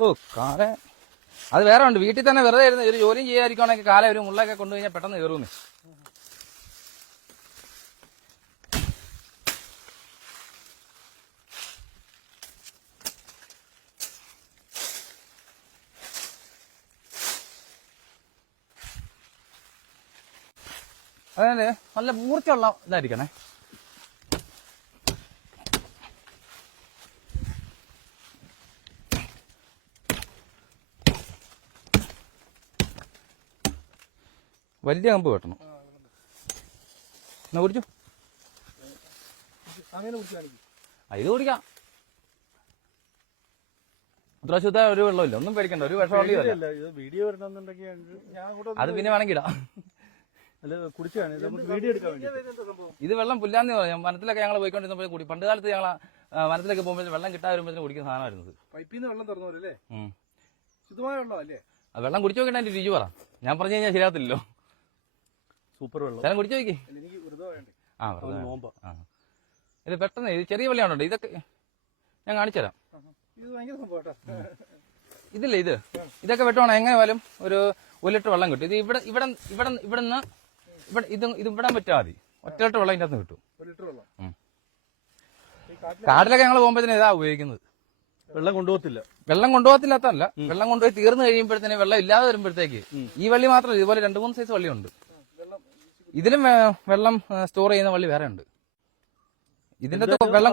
ഓ കാല. അത് വേറെ ഉണ്ട്. വീട്ടിൽ തന്നെ വെറുതെ ഇരുന്ന് ഒരു ജോലിയും ചെയ്യാതിരിക്കുവാണെങ്കിൽ കാല ഒരു മുള്ളൊക്കെ കൊണ്ടുകഴിഞ്ഞാൽ പെട്ടെന്ന് കയറുന്നു അതെ നല്ല മൂർച്ചയുള്ള ഇതായിരിക്കണേ. വലിയ കമ്പ് വെട്ടണം. എന്നാ കുടിച്ചു? ഇത് കുടിക്കാം. അത്ര ശുദ്ധ ഒരു വെള്ളമില്ല ഒന്നും പേടിക്കണ്ട. ഒരു വിഷമുള്ള വീഡിയോ അത് പിന്നെ വേണമെങ്കിൽ ഇടാം. ഇത് നമുക്ക് വീഡിയോ എടുക്കാൻ വേണ്ടി ഇത് വെള്ളം പുല്ലാന്ന് പറയാം. വനത്തിലൊക്കെ ഞങ്ങൾ പോയിക്കൊണ്ടിരുന്നപ്പോൾ കുടി. പണ്ട് കാലത്ത് ഞങ്ങൾ വനത്തിലൊക്കെ പോകുമ്പോൾ വെള്ളം കിട്ടാതെ വരുമ്പോൾ കുടിക്കുന്ന സാധനമായിരുന്നത് പൈപ്പിൽ നിന്ന് വെള്ളം തുറന്നു അല്ലേ. ശുദ്ധമായ വെള്ളം അല്ലേ ആ വെള്ളം കുടിച്ചു നോക്കിയിട്ട് എന്റെ രുചി പറ. ഞാൻ പറഞ്ഞു കഴിഞ്ഞാൽ ശരിയാകത്തില്ലല്ലോ. സൂപ്പർ വെള്ളം ഞാൻ കുടിച്ചു നോക്കി. ആ നോമ്പ. ഇത് പെട്ടെന്ന് ഇത് ചെറിയ വെള്ളമുണ്ടോ ഇതൊക്കെ ഞാൻ കാണിച്ചു തരാം. ഇതില്ലേ ഇത്? ഇതൊക്കെ വെട്ടുവാണ്? എങ്ങനെ പോലും ഒരു ഒരു ലിറ്റർ വെള്ളം കിട്ടും. ഇത് ഇവിടെ ഇവിടെ ഇവിടെ ഇവിടെ നിന്ന് ഇവിടെ ഇത് ഇത് ഇവിടെ പറ്റാൽ മതി. ഒറ്റ ലിറ്റർ വെള്ളം ഇതിന്റെ അകത്ത് കിട്ടും. കാട്ടിലൊക്കെ ഞങ്ങൾ പോകുമ്പോഴത്തേന് ഇതാ ഉപയോഗിക്കുന്നത്. വെള്ളം കൊണ്ടുപോകത്തില്ല. വെള്ളം കൊണ്ടുപോകത്തില്ലാത്തല്ല വെള്ളം കൊണ്ടുപോയി തീർന്നു കഴിയുമ്പോഴത്തേനും വെള്ളം ഇല്ലാതെ വരുമ്പോഴത്തേക്ക് ഈ വള്ളി മാത്രം ഇതുപോലെ രണ്ട് മൂന്ന് സൈസ് വള്ളിയുണ്ട്. വെള്ളം ഇതിലും വെള്ളം സ്റ്റോർ ചെയ്യുന്ന വള്ളി വേറെ ഉണ്ട് ഇതിന്റെ വെള്ളം